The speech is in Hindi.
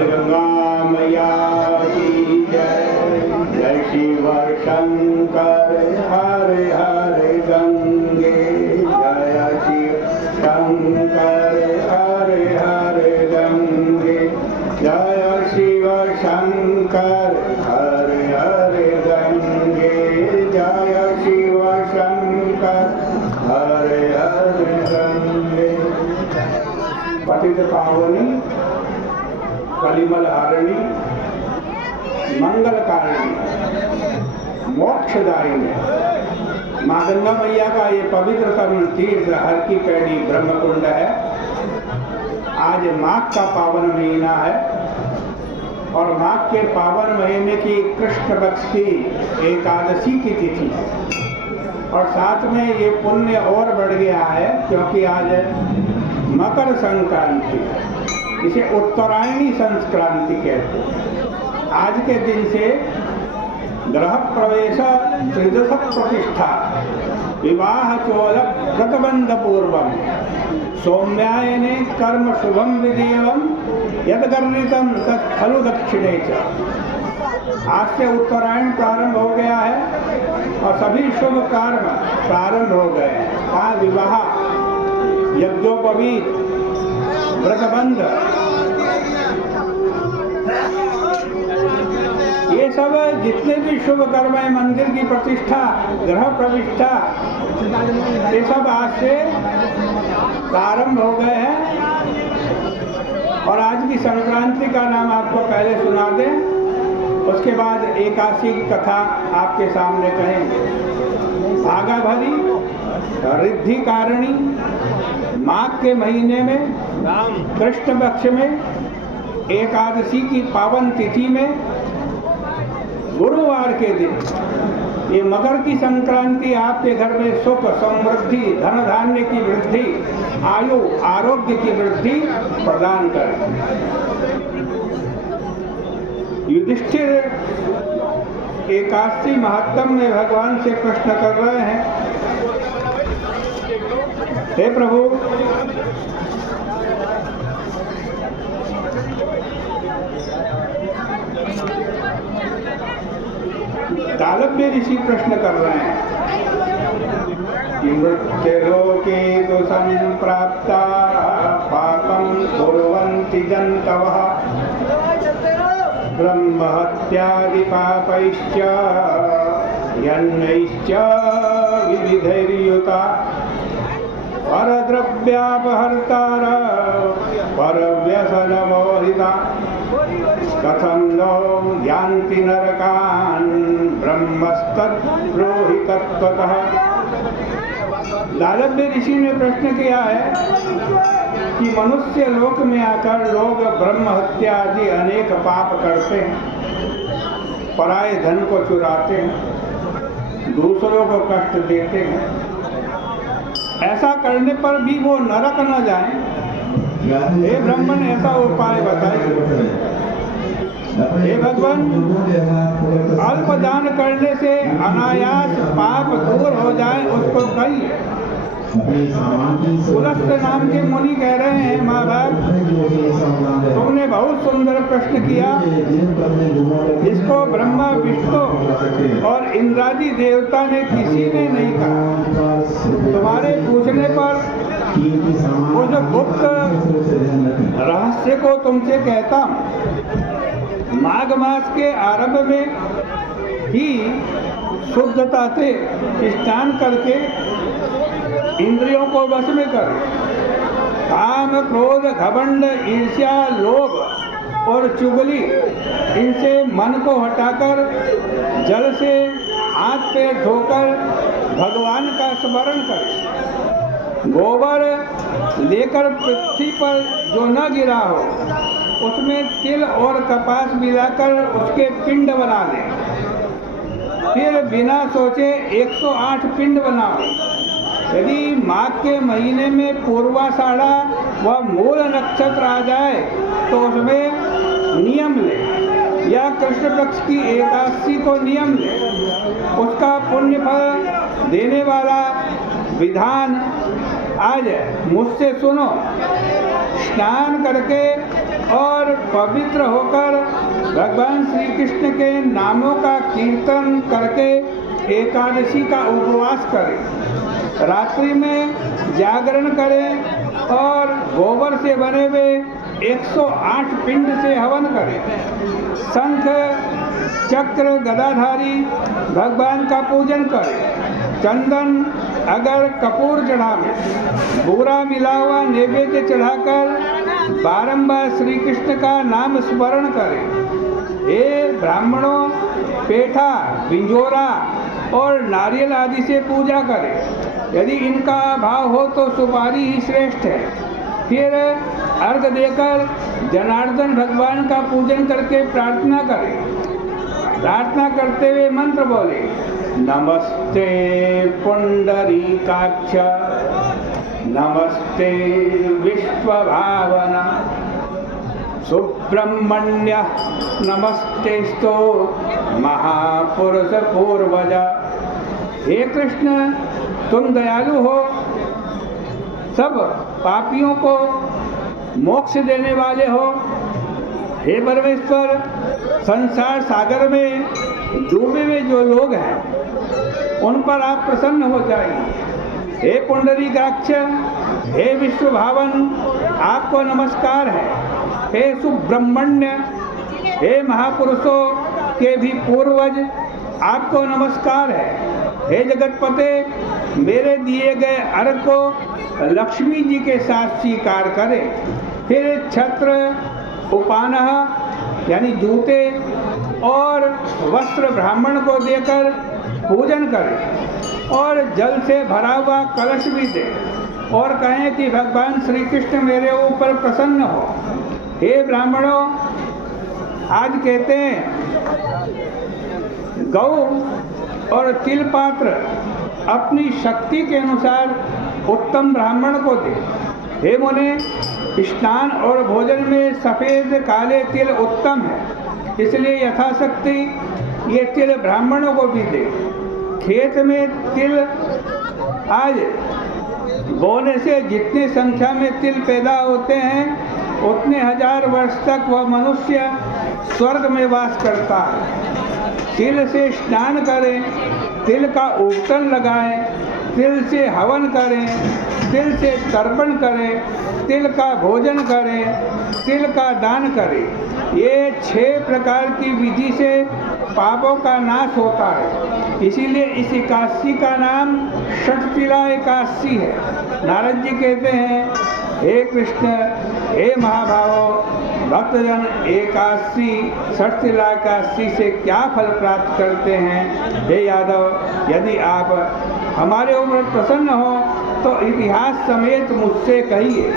गंगा मैया की जय। जय शिव शंकर हर हर गंगे। जय शिव शंकर हर हर गंगे। जय शिव शंकर हर हर गंगे। जय शिव शंकर हर हर गंगे। पतित पावनी कलिमल हारिणी मंगलकारिणी मोक्षदायिनी माँ गंगा मैया का ये पवित्रतम तीर्थ हर की पैड़ी ब्रह्मकुंड है। आज माघ का पावन महीना है और माघ के पावन महीने की कृष्ण पक्ष की एकादशी की तिथि है और साथ में ये पुण्य और बढ़ गया है क्योंकि आज मकर संक्रांति, इसे उत्तरायणी संक्रांति कहते हैं। आज के दिन से ग्रह प्रवेश, त्रिदश प्रतिष्ठा, विवाह चोल व्रतबंध पूर्वम, सौम्यायने कर्म शुभम विदेवम यदगर्णितम तत्फलु दक्षिणे च। आज से उत्तरायण प्रारंभ हो गया है और सभी शुभ कर्म प्रारंभ हो गए हैं। कहाँ विवाह, यज्ञोपवीत, व्रतबंध, ये सब जितने भी शुभ कर्म है, मंदिर की प्रतिष्ठा, ग्रह प्रतिष्ठा, ये सब आज से प्रारंभ हो गए हैं। और आज की संक्रांति का नाम आपको पहले सुना दें, उसके बाद एकादशी की कथा आपके सामने कहेंगे। भागा भरी रिद्धि कारिणी माघ के महीने में कृष्ण पक्ष में एकादशी की पावन तिथि में गुरुवार के दिन ये मकर की संक्रांति आपके घर में सुख, समृद्धि, धन धान्य की वृद्धि, आयु आरोग्य की वृद्धि प्रदान करे। युधिष्ठिर एकादशी महात्म में भगवान से प्रश्न कर रहे हैं, हे प्रभु, तालव्य ऋषि प्रश्न कर रहे हैं कि मृत्युलोके तु संप्राप्ता पापं कुर्वन्ति जन्तवः ब्रह्महत्यादि पापैश्च यन्नैश्च विविधैर्युता परद्रव्यापहर्तार परव्यसनमोहिता कथं नो यान्ति नरकान् ब्रह्मस्तद्ब्रूहि तत्त्वतः। तालव्य ऋषि ने प्रश्न किया है कि मनुष्य लोक में आकर लोग ब्रह्म हत्या आदि अनेक पाप करते हैं, पराये धन को चुराते हैं, दूसरों को कष्ट देते हैं। ऐसा करने पर भी वो नरक न जाए, हे ब्राह्मण ऐसा उपाय बताइए। हे भगवान, अल्प दान करने से अनायास पाप दूर हो जाए उसको कहिए। पुलस्त नाम के मुनि कह रहे हैं, माँ बाप तुमने बहुत सुंदर प्रश्न किया जिसको ब्रह्मा, विष्णु और इंद्रादि देवता ने किसी ने नहीं कहा। तुम्हारे पूछने पर उस गुप्त रहस्य को तुमसे कहता हूँ। माघ मास के आरंभ में ही शुद्धता से स्नान करके इंद्रियों को वश में कर काम, क्रोध, घमंड, ईर्ष्या, लोभ और चुगली, इनसे मन को हटाकर जल से हाथ पैर धोकर भगवान का स्मरण कर गोबर लेकर पृथ्वी पर जो न गिरा हो उसमें तिल और कपास मिलाकर उसके पिंड बना दें। फिर बिना सोचे 108 पिंड बनाओ। यदि माघ के महीने में पूर्वाषाढ़ा व मूल नक्षत्र आ जाए तो उसमें नियम ले, या कृष्ण पक्ष की एकादशी को नियम ले। उसका पुण्य फल देने वाला विधान आज मुझसे सुनो। स्नान करके और पवित्र होकर भगवान श्री कृष्ण के नामों का कीर्तन करके एकादशी का उपवास करें, रात्रि में जागरण करें और गोबर से बने हुए 108 पिंड से हवन करें। शंख चक्र गदाधारी भगवान का पूजन करें। चंदन अगर कपूर चढ़ावे, बूरा मिला हुआ नैवेद्य चढ़ाकर बारंबार श्री कृष्ण का नाम स्मरण करें। हे ब्राह्मणों, पेठा, बिंजोरा और नारियल आदि से पूजा करें। यदि इनका अभाव हो तो सुपारी ही श्रेष्ठ है। फिर अर्घ देकर जनार्दन भगवान का पूजन करके प्रार्थना करें। प्रार्थना करते हुए मंत्र बोले, नमस्ते पुंडरीकाक्ष, नमस्ते विश्वभावना, सुब्रह्मण्य नमस्तेस्तु महापुरुष पूर्वज। हे कृष्ण, तुम दयालु हो, सब पापियों को मोक्ष देने वाले हो। हे परमेश्वर, संसार सागर में डूबे हुए जो लोग हैं उन पर आप प्रसन्न हो जाइए। हे पुंडरीकाक्ष, हे विश्वभावन, आपको नमस्कार है। हे सुब्रह्मण्य, हे महापुरुषों के भी पूर्वज, आपको नमस्कार है। हे जगतपते, मेरे दिए गए अर्घ को लक्ष्मी जी के साथ स्वीकार करें। फिर छत्र, उपानह यानी जूते और वस्त्र ब्राह्मण को देकर पूजन करें और जल से भरा हुआ कलश भी दें और कहें कि भगवान श्री कृष्ण मेरे ऊपर प्रसन्न हो। हे ब्राह्मणों, आज कहते हैं गौ और तिल पात्र अपनी शक्ति के अनुसार उत्तम ब्राह्मण को दे। हे मुने, स्नान और भोजन में सफ़ेद काले तिल उत्तम है, इसलिए यथाशक्ति ये तिल ब्राह्मणों को भी दे। खेत में तिल आज बोने से जितनी संख्या में तिल पैदा होते हैं उतने हजार वर्ष तक वह मनुष्य स्वर्ग में वास करता है। तिल से स्नान करें, तिल का उपटन लगाएं, तिल से हवन करें, तिल से तर्पण करें, तिल का भोजन करें, तिल का दान करें। ये 6 प्रकार की विधि से पापों का नाश होता है। इसीलिए इस एकादशी का नाम षटतिला एकादशी है। नारद जी कहते हैं, हे कृष्ण, हे महाभावो, भक्तजन एकादशी षटतिला एकादशी से क्या फल प्राप्त करते हैं? हे यादव, यदि आप हमारे ऊपर प्रसन्न हो तो इतिहास समेत मुझसे कहिए।